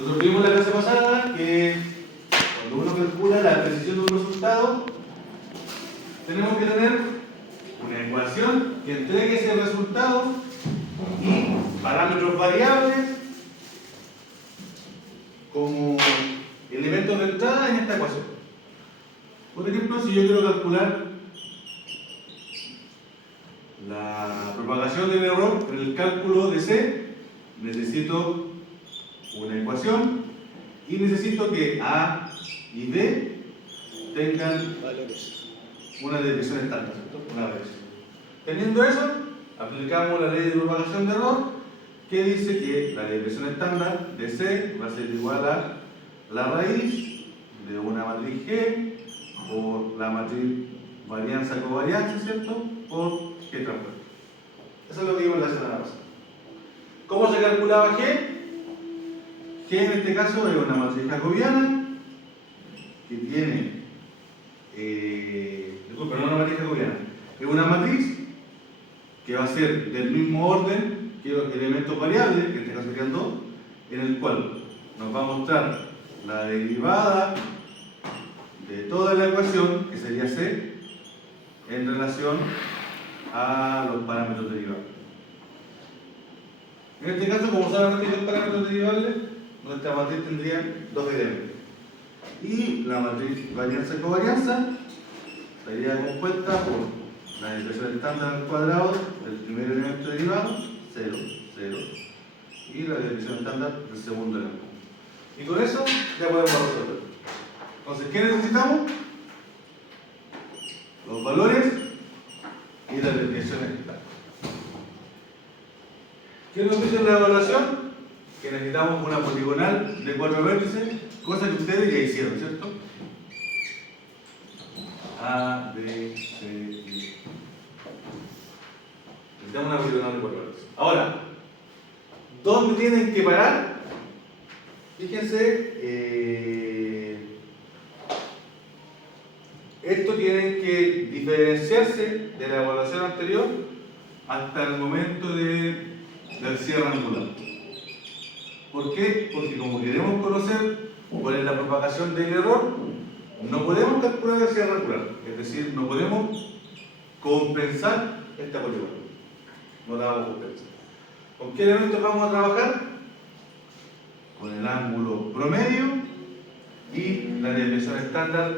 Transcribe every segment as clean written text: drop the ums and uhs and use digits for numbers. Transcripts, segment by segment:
Nosotros vimos en la clase pasada que cuando uno calcula la precisión de un resultado, tenemos que tener una ecuación que entregue ese resultado y parámetros variables como elementos de entrada en esta ecuación. Por ejemplo, si yo quiero calcular la propagación del error en el cálculo de C, necesito una ecuación y necesito que A y B tengan una desviación estándar, ¿cierto? Una variación. Teniendo eso, aplicamos la ley de propagación de error que dice que la desviación estándar de C va a ser igual a la raíz de una matriz G por la matriz varianza-covarianza, ¿cierto? Por G transpuesto. Eso es lo que vimos la semana pasada. ¿Cómo se calculaba G? G en este caso es una matriz jacobiana que tiene, disculpa, no una matriz jacobiana, es una matriz que va a ser del mismo orden que los elementos variables, que en este caso serían dos, en el cual nos va a mostrar la derivada de toda la ecuación, que sería C, en relación a los parámetros derivables. En este caso, como solamente hay dos parámetros derivables, nuestra matriz tendría dos elementos. Y la matriz varianza-covarianza estaría compuesta por la desviación estándar al cuadrado del primer elemento derivado, 0, 0, y la desviación estándar del segundo elemento. Y con eso ya podemos resolver. Entonces, ¿qué necesitamos? Los valores y las desviaciones estándar. ¿Qué nos dice la evaluación? Que necesitamos una poligonal de 4 vértices, cosa que ustedes ya hicieron, ¿cierto? A, B, C, D. Necesitamos una poligonal de 4 vértices. Ahora, ¿dónde tienen que parar? Fíjense, esto tiene que diferenciarse de la evaluación anterior hasta el momento del cierre angular. ¿Por qué? Porque como queremos conocer cuál es la propagación del error, no podemos calcular el cierre angular, es decir, no podemos compensar esta poligonal. No la vamos a compensar. ¿Con qué elementos vamos a trabajar? Con el ángulo promedio y la desviación estándar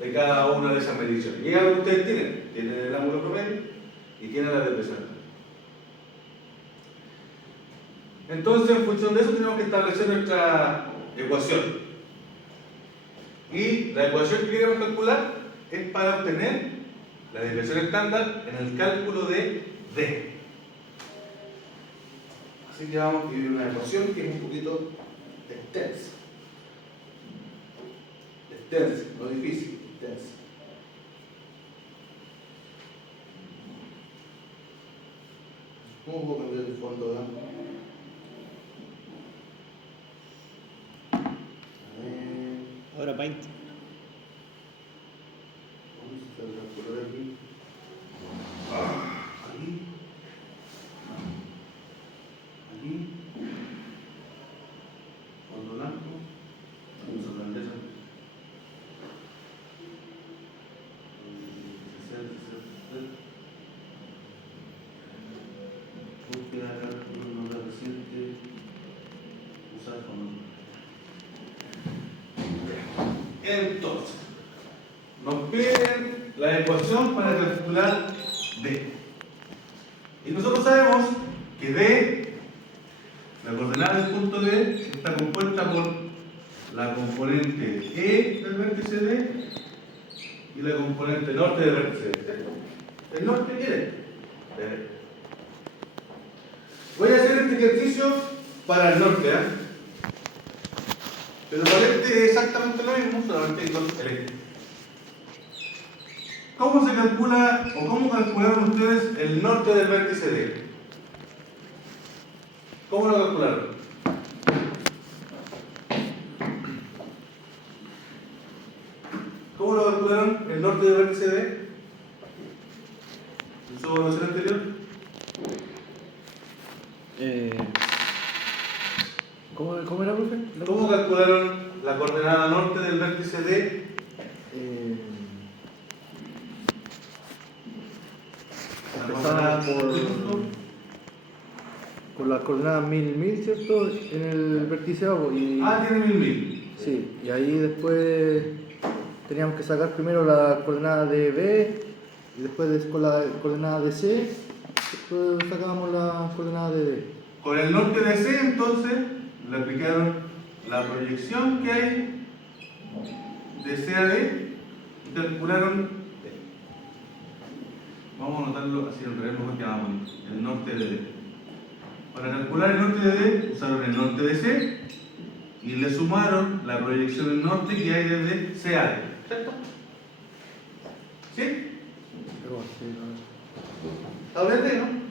de cada una de esas mediciones. Y ahora ustedes tienen el ángulo promedio y tienen la desviación estándar. Entonces, en función de eso, tenemos que establecer nuestra ecuación. Y la ecuación que queremos calcular es para obtener la desviación estándar en el cálculo de D. Así que vamos a escribir una ecuación que es un poquito extensa. Extensa, no difícil, extensa. ¿Cómo puedo cambiar el fondo de agua? Ahora Paint. Vamos a hacer el color aquí. Aquí. Aquí. Fondo blanco. Vamos a prender eso. Búsqueda de cálculo no reciente. Usar fondo. Entonces, nos piden la ecuación para calcular D. Y nosotros sabemos que D, la coordenada del punto D, está compuesta por la componente E del vértice D y la componente norte del vértice D. El norte quiere. Voy a hacer este ejercicio para el norte, ¿eh? Pero para este es exactamente lo mismo, solamente hay dos eléctricos. ¿Cómo se calcula o cómo calcularon ustedes el norte del vértice D? ¿Cómo lo calcularon? ¿Cómo lo calcularon el norte del vértice D? ¿En su evaluación anterior? ¿Cómo era, profe? ¿Cómo calcularon la coordenada norte del vértice D? Empezamos por las coordenadas 1000, ¿cierto? En el vértice A. Y, tiene 1000. sí, y ahí después teníamos que sacar primero la coordenada de B y después con la coordenada de C, después sacábamos la coordenada de D. Con el norte de C, entonces, le aplicaron la proyección que hay de C a D y calcularon, vamos a anotarlo así en revés, mejor que más bonito, el norte de D. Para calcular el norte de D, usaron el norte de C y le sumaron la proyección del norte que hay desde C a D. ¿Cierto? ¿Sí? ¿Está no?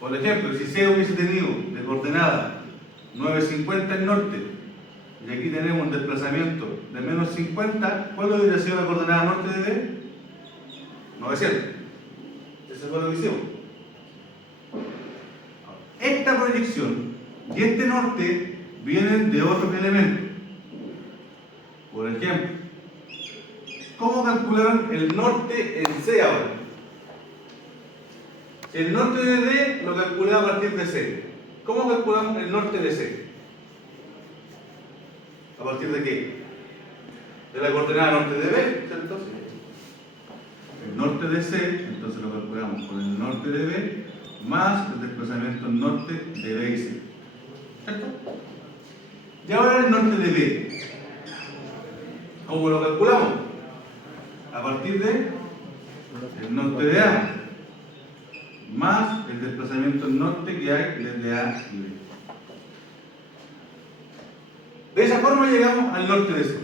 Por ejemplo, si C hubiese tenido de coordenada 950 el norte y aquí tenemos un desplazamiento de menos 50, ¿cuál hubiera sido la coordenada norte de D? 900. Eso fue lo que hicimos. Esta proyección y este norte vienen de otros elementos. Por ejemplo, ¿cómo calcularon el norte en C ahora? El norte de D lo calculé a partir de C. ¿Cómo calculamos el norte de C? ¿A partir de qué? De la coordenada norte de B, ¿cierto? El norte de C, entonces lo calculamos con el norte de B más el desplazamiento norte de B y C. ¿Cierto? Y ahora el norte de B. ¿Cómo lo calculamos? A partir de el norte de A más el desplazamiento norte que hay desde A y B. De esa forma llegamos al norte de C.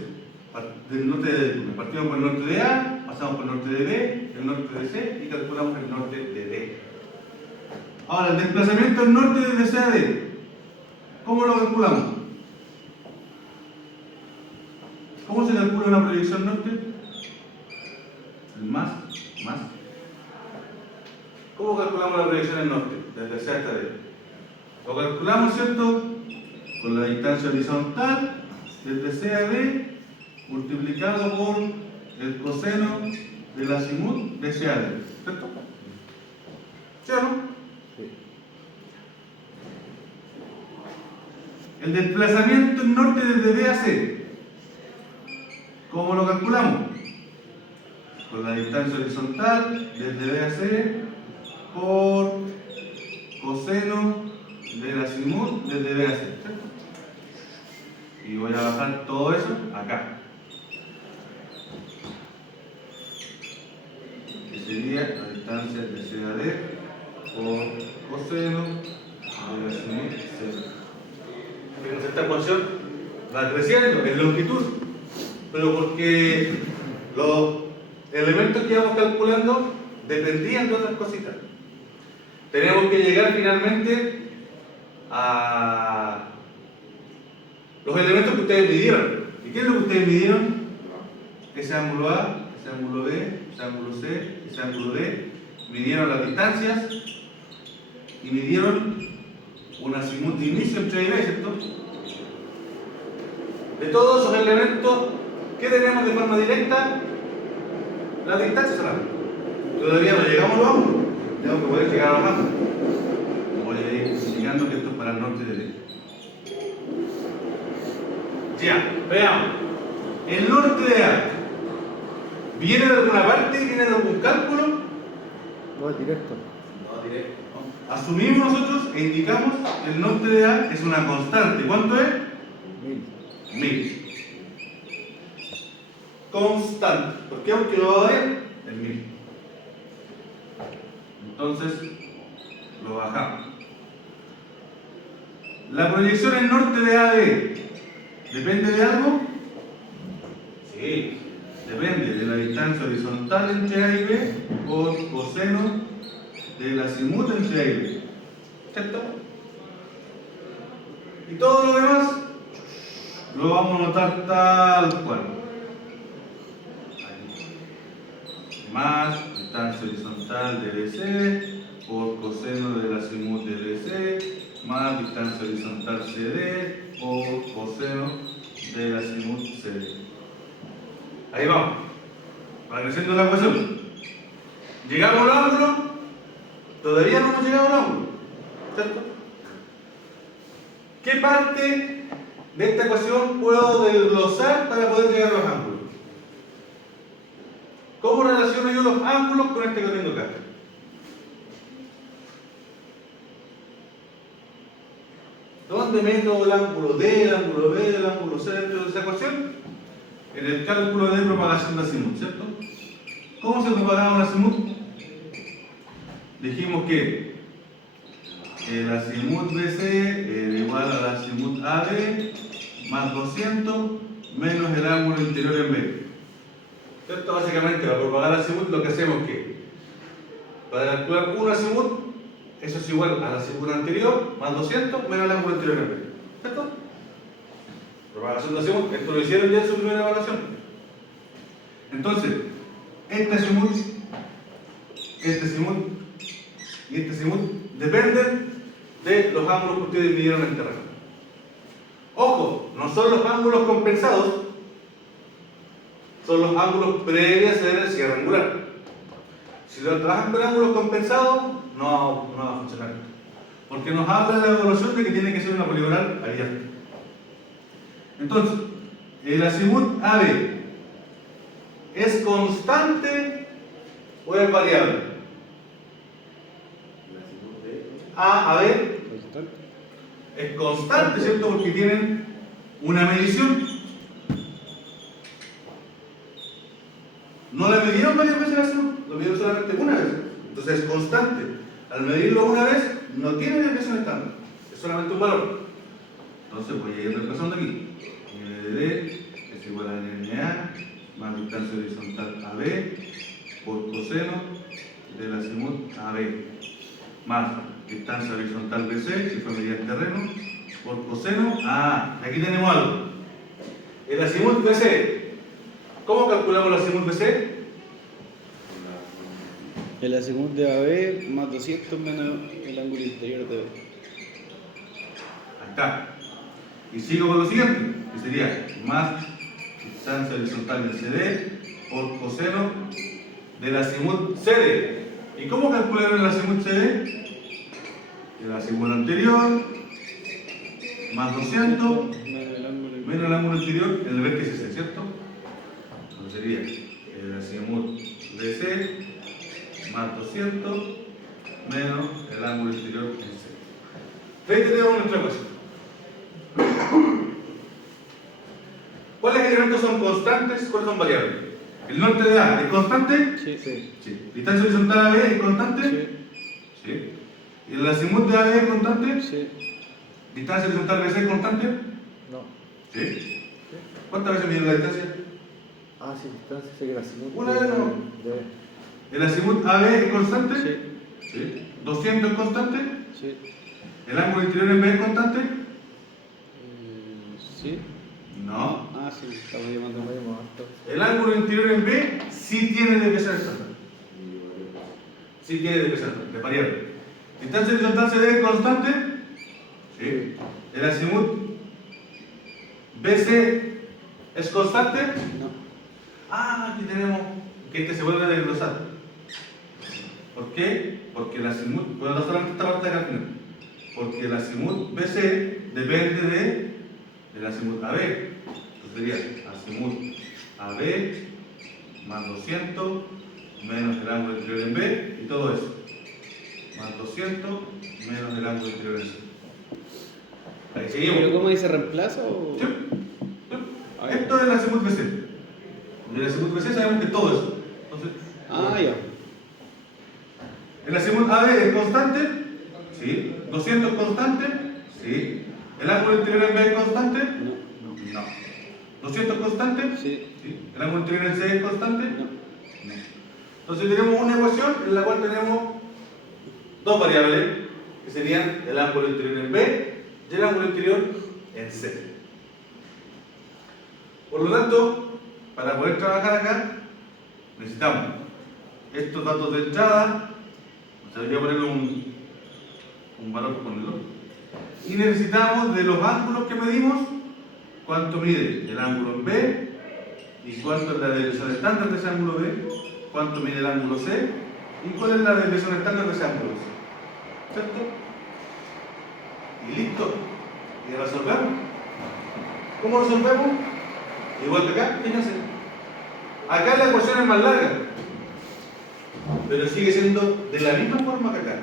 Del norte de D. Partimos por el norte de A, pasamos por el norte de B, el norte de C y calculamos el norte de D. Ahora, el desplazamiento del norte desde C a D, ¿cómo lo calculamos? ¿Cómo se calcula una proyección norte? El más. ¿Cómo calculamos la proyección del norte? Desde C hasta D. Lo calculamos, ¿cierto? Con la distancia horizontal desde C a D multiplicado por el coseno del azimut de C a D. ¿Cierto? ¿Sí o no? Sí. El desplazamiento en norte desde B a C, ¿cómo lo calculamos? Con la distancia horizontal desde B a C por coseno del azimut desde B a C, ¿cierto? Y voy a bajar todo eso acá, que sería la distancia de C a D por coseno del azimut C. Fíjense, esta ecuación va creciendo en longitud, pero porque los elementos que íbamos calculando dependían de otras cositas. Tenemos que llegar finalmente a los elementos que ustedes midieron. ¿Y qué es lo que ustedes midieron? Ese ángulo A, ese ángulo B, ese ángulo C, ese ángulo D. Midieron las distancias y midieron un azimut de inicio entre A y B, ¿cierto? De todos esos elementos, ¿qué tenemos de forma directa? Las distancias solamente. Todavía no llegamos a los ángulos. Tengo que poder llegar a los ángulos. Voy a ir indicando que esto es para el norte de D. Ya, veamos. El norte de A, ¿viene de alguna parte? ¿Viene de algún cálculo? No, es directo. No, directo. Asumimos nosotros e indicamos que el norte de A es una constante. ¿Cuánto es? 1000. 1000. Constante. ¿Por qué? Porque lo va a ver en 1000. Entonces, lo bajamos. La proyección en norte de A a B, ¿depende de algo? Sí, depende de la distancia horizontal entre A y B por coseno del azimut entre A y B. ¿Cierto? Y todo lo demás lo vamos a notar tal cual. Ahí. Más distancia horizontal de BC por coseno del azimut de BC más distancia horizontal CD por coseno de la azimut CD. Ahí vamos. Va creciendo la ecuación. ¿Llegamos al ángulo? Todavía no hemos llegado al ángulo, ¿cierto? ¿Qué parte de esta ecuación puedo desglosar para poder llegar a los ángulos? ¿Cómo relaciono yo los ángulos con este que tengo acá? ¿Dónde meto el ángulo D, el ángulo B, el ángulo C dentro de esa ecuación? En el cálculo de propagación de azimut, ¿cierto? ¿Cómo se propagaba un azimut? Dijimos que el azimut BC era igual al azimut AB más 200 menos el ángulo interior en B. ¿Cierto? Básicamente, para propagar azimut lo que hacemos es que para calcular un azimut, eso es igual al azimut anterior más 200 menos el ángulo interior en B. ¿Cierto? Propagación de azimut, esto lo hicieron ya en su primera evaluación. Entonces, este azimut y este azimut dependen de los ángulos que ustedes midieron en el terreno. Ojo, no son los ángulos compensados, son los ángulos previos a hacer el cierre angular. Si lo trabajan con ángulos compensados, no va a funcionar. Porque nos habla de la evaluación de que tiene que ser una poligonal abierta. Entonces, el azimut AB ¿es constante o es variable? A B es constante, ¿cierto? Porque tienen una medición. No la midieron varias veces el azimut, lo midieron solamente una vez. Entonces es constante. Al medirlo una vez, no tiene desviación estándar, es solamente un valor. Entonces voy a ir reemplazando aquí. N de D es igual a NA más distancia horizontal AB por coseno del azimut AB más distancia horizontal BC, que fue medida en terreno, por coseno a A. Aquí tenemos algo. El azimut BC. ¿Cómo calculamos el azimut BC? El azimut de AB más 200 menos el ángulo interior de B. Ahí está. Y sigo con lo siguiente, que sería más distancia horizontal del CD por coseno del azimut CD. ¿Y cómo calcularon el azimut CD? El azimut anterior más 200 menos el ángulo interior en el vértice C, ¿cierto? Entonces sería el azimut BC más 200 menos el ángulo interior en C. Ahí tenemos nuestra ecuación. ¿Cuáles elementos son constantes? ¿Cuáles son variables? ¿El norte de A es constante? Sí. Sí. ¿Distancia horizontal AB es constante? Sí. Sí. ¿Y el azimut de AB es constante? Sí. ¿Distancia horizontal BC es constante? No. Sí. ¿Cuántas veces mide la distancia? Ah, sí, distancia, sé que el azimut. Una vez no. de- ¿El azimut AB es constante? Sí. Sí. ¿200 es constante? Sí. ¿El ángulo interior en B es constante? Sí. No. Ah, sí, estamos llamando no mal. vemos harto. El ángulo interior en B sí tiene desviación estándar. Sí tiene desviación estándar, de variable. ¿Distancia horizontal CD es constante? Sí. ¿El azimut BC es constante? No. Ah, aquí tenemos que este se vuelve a desglosar. ¿Por qué? Porque el azimut, bueno, no solamente esta parte de acá al final, porque el azimut BC depende del azimut AB. Entonces sería azimut AB más 200 menos el ángulo interior en B y todo eso. Más 200 menos el ángulo interior en C. Ahí seguimos. ¿Pero cómo dice reemplazo? O... Sí. A ver. Esto es el azimut BC. Y el azimut BC sabemos que todo eso. Entonces, Ah, ya. ¿el azimut AB es constante? Sí. ¿200 es constante? Sí. ¿El ángulo interior en B es constante? No. No. ¿200 es constante? Sí. Sí. ¿El ángulo interior en C es constante? No. No. Entonces tenemos una ecuación en la cual tenemos dos variables, que serían el ángulo interior en B y el ángulo interior en C. Por lo tanto, para poder trabajar acá, necesitamos estos datos de entrada. O sea, voy a ponerle un valor por ponerlo. Y necesitamos de los ángulos que medimos, cuánto mide el ángulo en B y cuánto es la desviación estándar de ese ángulo B, cuánto mide el ángulo C y cuál es la desviación estándar de ese ángulo C. ¿Cierto? Y listo. Y resolvemos. ¿Cómo resolvemos? Igual que acá, fíjense. Acá la ecuación es más larga, pero sigue siendo de la misma forma que acá.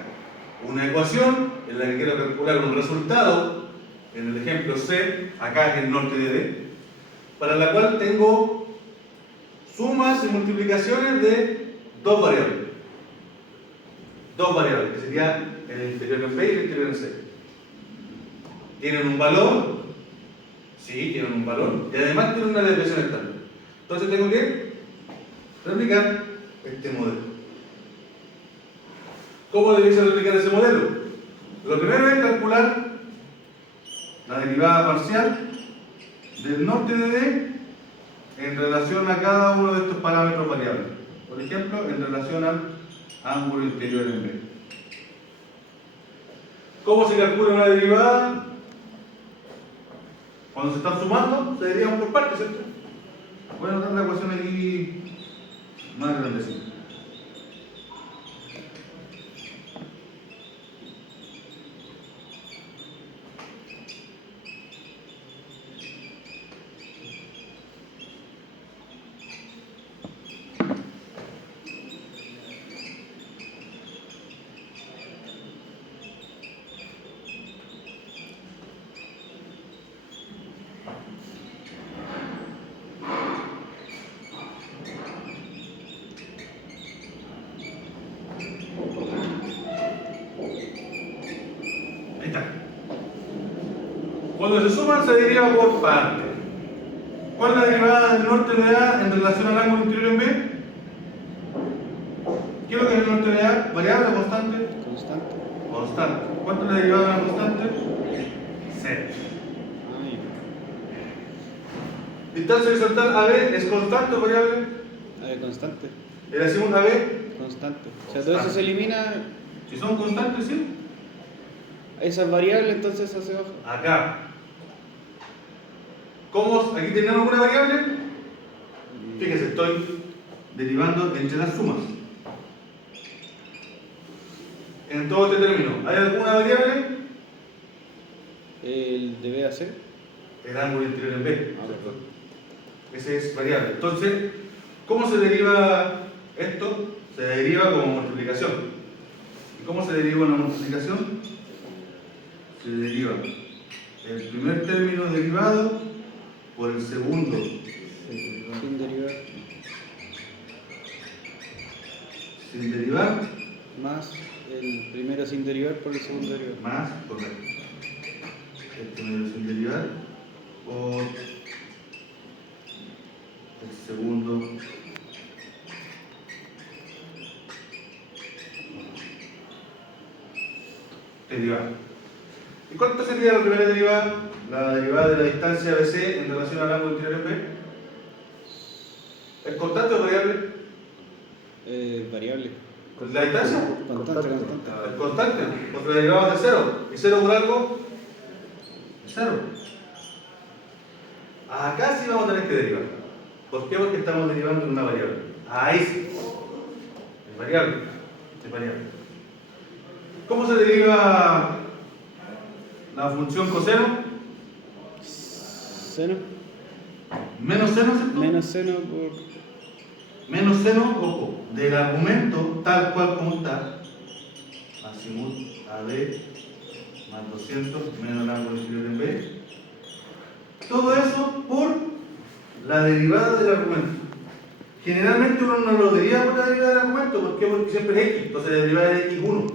Una ecuación en la que quiero calcular un resultado, en el ejemplo C, acá es el norte de D, para la cual tengo sumas y multiplicaciones de dos variables. Dos variables, que sería el interior en B y el interior en C. ¿Tienen un valor? Sí, tienen un valor. Y además tienen una desviación estándar. Entonces tengo que replicar este modelo. ¿Cómo debiese replicar ese modelo? Lo primero es calcular la derivada parcial del norte de D en relación a cada uno de estos parámetros variables. Por ejemplo, en relación al ángulo interior en B. ¿Cómo se calcula una derivada? Cuando se están sumando, se derivan por partes, ¿cierto? Voy a anotar la ecuación aquí más grandecita. Ahí está. Cuando se suman, se deriva por partes. ¿Cuál es la derivada del norte de A en relación al ángulo interior en B? ¿Qué es lo que es el norte de A? ¿Variable o constante? Constante. Constante. ¿Cuánto es la derivada de la constante? 0. Ay, Distancia horizontal AB es constante o variable. constante. Le decimos AB. Constante. O sea, todo eso se elimina. Si son constantes, sí. Esa es variable, entonces esa se baja. Acá. ¿Cómo? ¿Aquí tenemos alguna variable? Fíjese, estoy derivando entre las sumas. En todo este término, ¿hay alguna variable? El de B a C. El ángulo interior en B. Ah, ¿Cierto? Ese es variable. Entonces, ¿cómo se deriva esto? Se deriva como multiplicación. ¿Y cómo se deriva una multiplicación? Se deriva el primer término derivado por el segundo Sin derivar. sin derivar Más el primero sin derivar por el segundo derivar. más, correcto. El primero sin derivar por el segundo derivado. ¿Y cuánto sería la primera derivada? La derivada de la distancia BC en relación al ángulo interior en B. ¿Es constante o variable? Variable. ¿La distancia? Constante. Es constante, porque la derivada es de 0. ¿Y 0 por algo? 0. Acá sí vamos a tener que derivar. ¿Por qué? Porque estamos derivando en una variable. Ahí sí. Es variable. Es variable. ¿Cómo se deriva la función coseno? Seno. Menos seno, ¿cierto? Menos seno por. Menos seno, ojo, del argumento tal cual como está, azimut AB más 200 menos el ángulo interior en B. Todo eso por la derivada del argumento. Generalmente uno no lo deriva por la derivada del argumento, ¿por qué? Porque siempre es X, entonces la derivada es X1.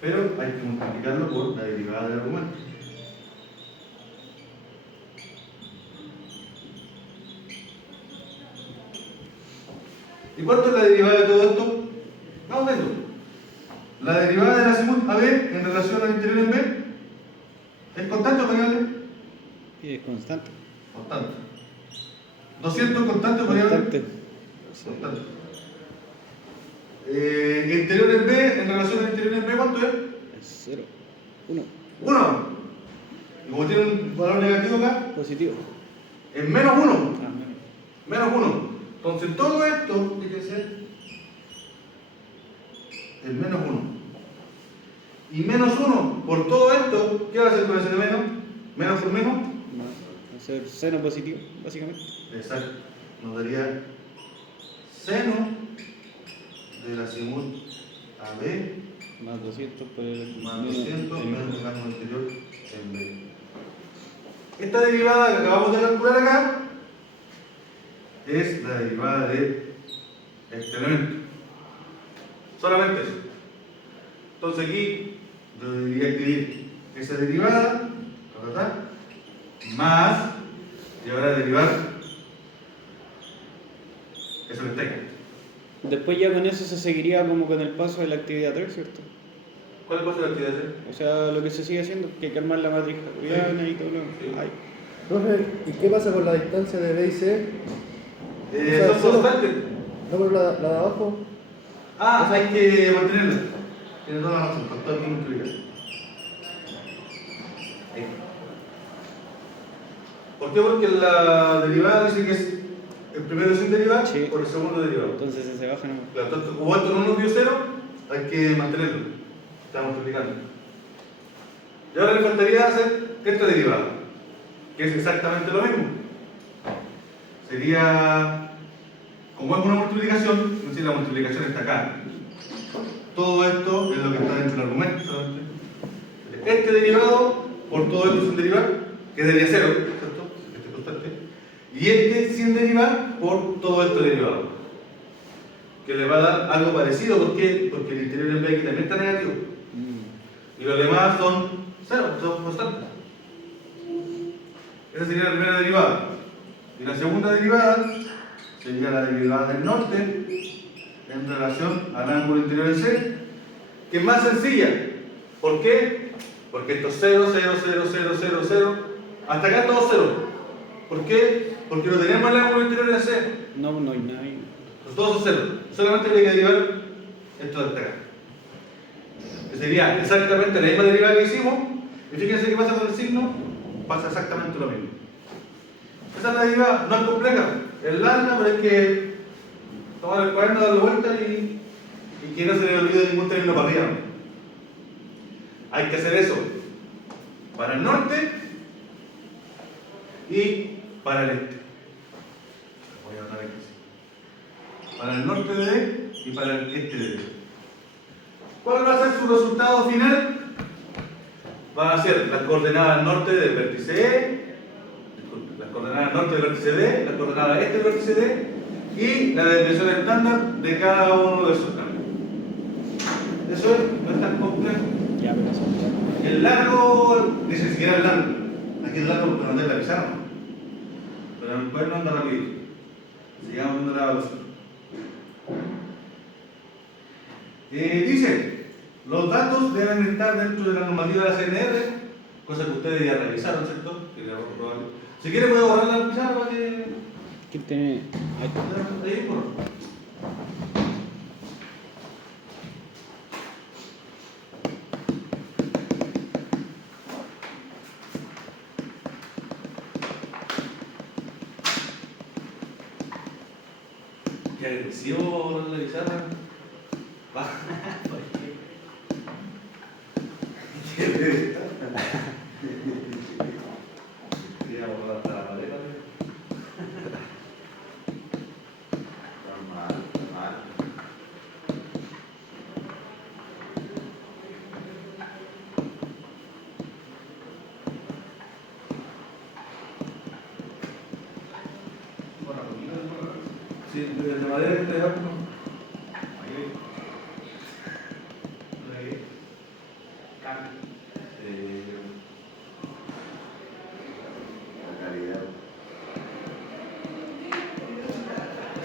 Pero hay que multiplicarlo por la derivada del argumento. ¿Y cuánto es la derivada de todo esto? Vamos viendo. La derivada de la azimut AB en relación al interior en B ¿es constante o variable? Y es constante. Constante. 200 constante o variable. Constante. Constante. Interior en B en relación al interior en B, ¿cuánto es? Es 0. 1. 1. Y como tiene un valor negativo acá, Positivo. es menos 1. Ah, Menos 1. Entonces todo esto, fíjense, es menos 1. Y menos 1 por todo esto, ¿qué va a hacer con ese menos? Menos por menos. va a ser seno positivo, básicamente. Exacto. Nos daría seno de la simul AB Más 200 por el más menos 200 el- menos el rango anterior en B. Esta derivada que acabamos de calcular acá es la derivada de este elemento. Solamente eso. Entonces aquí yo debería escribir esa derivada, más, y ahora derivar eso que está ahí. Después ya con eso se seguiría como con el paso de la actividad 3, ¿cierto? ¿Cuál es el paso de la actividad C? O sea, lo que se sigue haciendo, que hay que armar la matriz jacobiana y todo lo Sí. Ay. Profe, ¿y qué pasa con la distancia de B y C? Son solo- constantes. No, pero la de abajo. Ah, hay que mantenerla. Tienes toda la razón, con todo el mismo multiplicar. Ahí. ¿Por qué? Porque la derivada dice que es el primero sin derivar Sí. por el segundo derivado. Entonces se baja, ¿no? Claro, entonces, como esto no nos dio cero, hay que mantenerlo. Está multiplicando. Y ahora le faltaría hacer esta derivada, que es exactamente lo mismo. Sería, como es una multiplicación, es decir, la multiplicación está acá. Todo esto es lo que está dentro del argumento solamente. Este derivado por todo esto sin derivar, que debería cero, ¿cierto? Este constante. Y este sin derivar por todo esto derivado, que le va a dar algo parecido. ¿Por qué? Porque el interior en B aquí también está negativo. Y los demás son cero, son constantes. Esa sería la primera derivada. Y la segunda derivada sería la derivada del norte en relación al ángulo interior en C, que es más sencilla. ¿Por qué? Porque esto es 0, 0, 0, 0, 0, 0. Hasta acá todo 0. ¿Por qué? Porque no tenemos el ángulo interior en C. No hay nada ahí. Los dos son 0. Solamente hay que derivar esto de hasta acá. Que sería exactamente la misma derivada que hicimos. Y fíjense qué pasa con el signo. Pasa exactamente lo mismo. Esa es la derivada, no es compleja. Es larga, pero hay que tomar el cuaderno, darle vuelta y que no se le olvide ningún término para arriba. Hay que hacer eso para el norte y para el este. Voy a anotar aquí. Para el norte de D y para el este de D. ¿Cuál va a ser su resultado final? Van a ser las coordenadas norte del vértice E, las coordenadas norte del vértice D, las coordenadas este del vértice D y la desviación estándar de cada uno de esos cambios. Eso no es tan complejo. Ya, pero eso ya. El largo, ni siquiera el largo. Aquí el largo porque no te la pizarra. Pero en el cuaderno anda rapidito. Sigamos viendo la evaluación. Dice, los datos deben estar dentro de la normativa de la CNR, cosa que ustedes ya revisaron, ¿cierto? Que era probable. Si quiere puedo borrar la pizarra para que... ¿Quién tiene? Ahí, por favor. Qué agresivo la pizarra. Va. ¿Qué le quería borrar hasta la pared, ¿vale? Normal, normal. Bueno, sí, de madera que te da uno. Ahí. Ahí. Cambio. La calidad.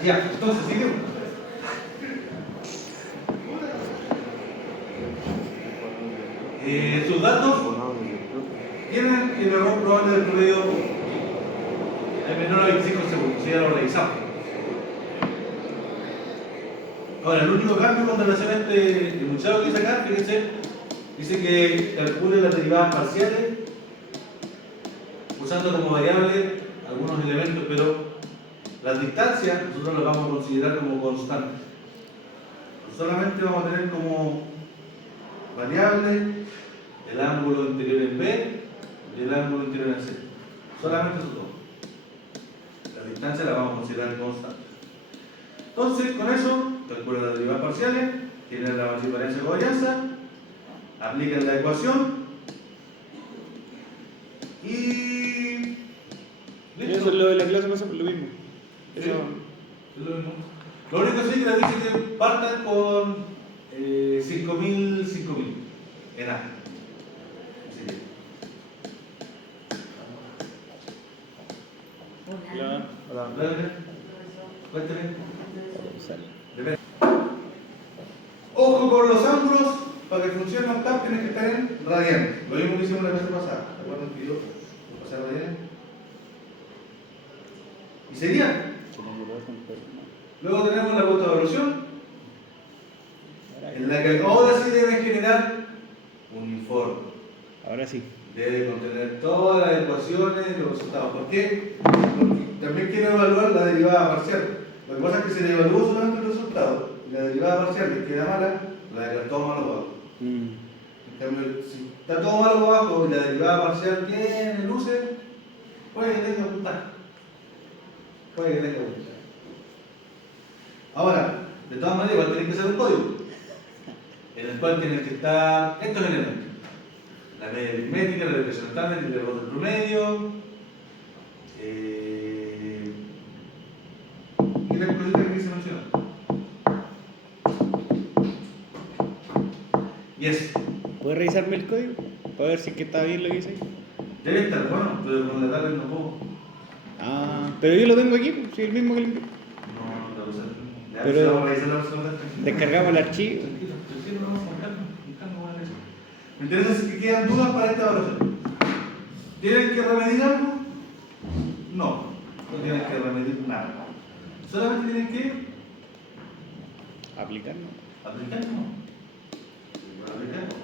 Ya, entonces, sigue. Sus datos tienen el error probable del promedio de menor a 25 segundos, ya lo revisamos. Ahora, el único cambio con relación a este enunciado que dice acá, fíjense, Dice que calcule las derivadas parciales usando como variable algunos elementos, pero las distancias nosotros las vamos a considerar como constantes. Solamente vamos a tener como variable el ángulo interior en B y el ángulo interior en C. Solamente esos dos. Las distancias las vamos a considerar constantes. Entonces, con eso, calcula las derivadas parciales, tiene la matriz varianza covarianza, aplican la ecuación y Eso es lo de la clase pasada, lo mismo. Sí, Eso. es lo mismo. Lo único sí que les dice que partan con 5.000 en A. Así que, La. Hola. dale, cuéntame. Sale. Depende. Ojo con los ángulos, para que funcione octavo tienen que estar en radianes. Lo mismo que hicimos la clase pasada. ¿Te acuerdan que yo pasé a radianes? Y sería. Luego tenemos la punta de evaluación, en la que ahora sí debe generar un informe. Ahora sí. Debe contener todas las ecuaciones y los resultados. ¿Por qué? Porque también quiero evaluar la derivada parcial. Lo que pasa es que se le evaluó solamente el resultado. Y la derivada parcial que queda mala, la declaró todo malo abajo. En cambio, si está todo malo abajo y la derivada parcial tiene luces, puede que tenga puntaje. Puede que tenga puntaje. Ahora, de todas maneras, igual tiene que ser un código en el cual tienen que estar estos elementos: la media aritmética, la regresión estándar, el error del promedio, y las cositas que se mencionan. Y eso, ¿Puedes revisarme el código? Para ver si es que está bien lo que dice ahí. debe estar bueno, pero con la tablet no puedo. Ah, pero yo lo tengo aquí, pues, sí, el mismo que le envié. No, no lo sé. Ya, Pero- si vamos a revisar la persona. Descargamos el archivo. Tranquilo, vamos con calma, voy a ver eso. Me interesa si que quedan dudas para esta evaluación. ¿Tienen que remediar algo? No, no tienen que remediar nada. Solamente tienen que Aplicar, ¿no? aplicar, ¿no? Aplicar, aplicar.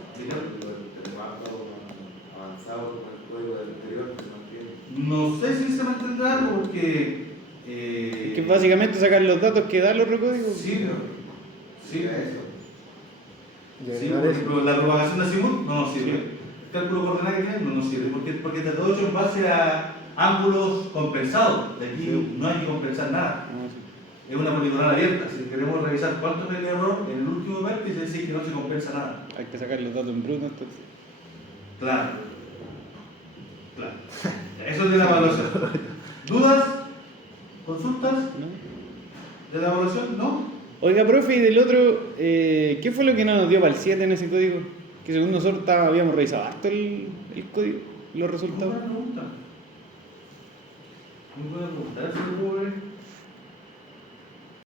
Avanzado con el código del anterior que se mantiene. No sé si se mantendrá algo porque. Es que básicamente sacar los datos que da el otro código. Sí, sí. Era eso. Y Sí, agregar por eso. ejemplo, la propagación de azimut no nos sirve. El cálculo coordenada que tiene no nos sirve porque te lo he hecho en base a ángulos compensados. De aquí Sí. no hay que compensar nada. Ah, sí. Es una poligonal abierta. Si queremos revisar cuánto es el error en el último vértice, es decir que no se compensa nada. Hay que sacar los datos en bruto, entonces. Claro. Claro. Eso es de la evaluación. ¿Dudas? ¿Consultas ¿No? de la evaluación? ¿No? Oiga, profe, y del otro, ¿qué fue lo que no nos dio para el 7 en ese código? Que según nosotros habíamos revisado harto el código, los Muy resultados. buena pregunta. Muy buena pregunta. A ver si lo puedo ver.